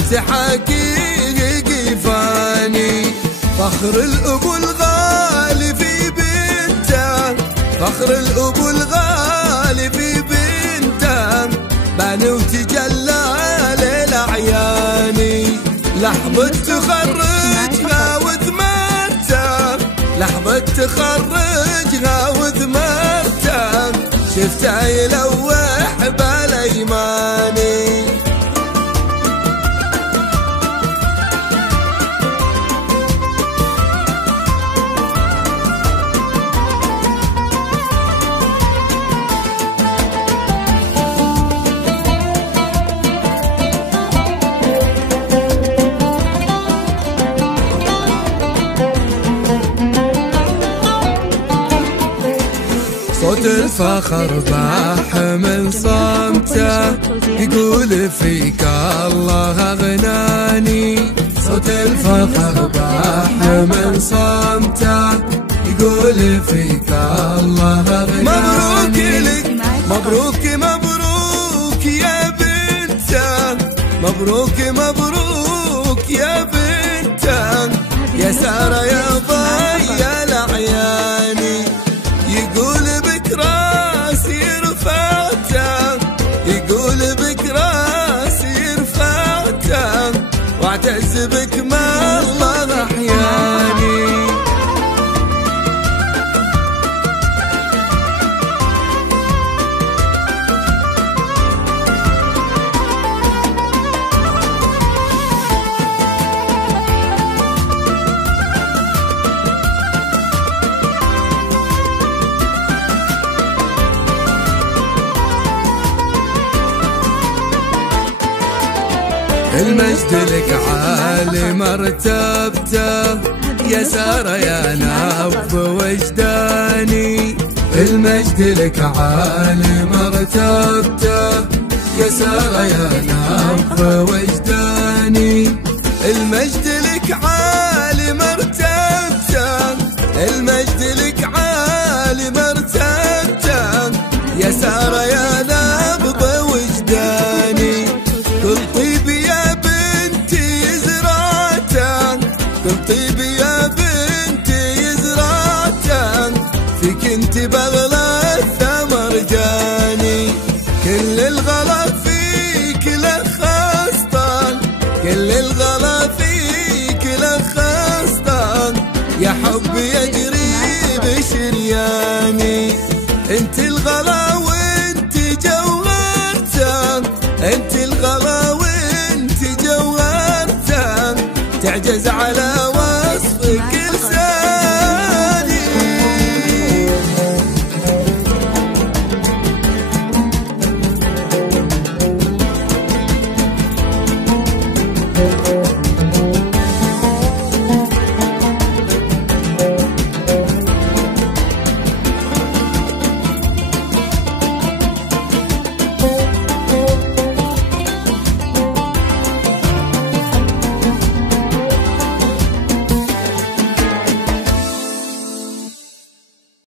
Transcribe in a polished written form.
التحقيق فاني. فخر الأبو الغالي في بنته، فخر الأبو الغالي في بنته، بان وتجلى للأعياني. لحظة تخرجها وثمرته، لحظة تخرجها وثمرته، شفته يلوح بالايماني. صوت الفخر باح من صمته، يقول فيك الله أغناني. صوت الفخر باح من صمته، يقول فيك الله أغناني. مبروك لك، مبروك مبروك يا بنته، مبروك مبروك يا بنته، يا سارة يا ضي الأعياني. يقول بك راسي رفعته، يقول بك راسي رفعته، واعتز بك ما الله أحياني. المجد لك عالي مرتبته، يا سارة يا نبض وجداني. المجد لك عالي مرتبته، يا سارة يا نبض وجداني. المجد لك عالي مرتبته، المجد لك عالي مرتبته، يا سارة يا نبض وجداني. كل طيب يا بنتي زرعته، كل طيب يا بنتي زرعته، فيك انت بغلى الثمر جاني. كل الغلا فيك لخصته، كل الغلا فيك لخصته، يا حب يجري بشرياني. انت الغلا وانت جوهرته، انت الغلا وانت جوهرته، تعجز على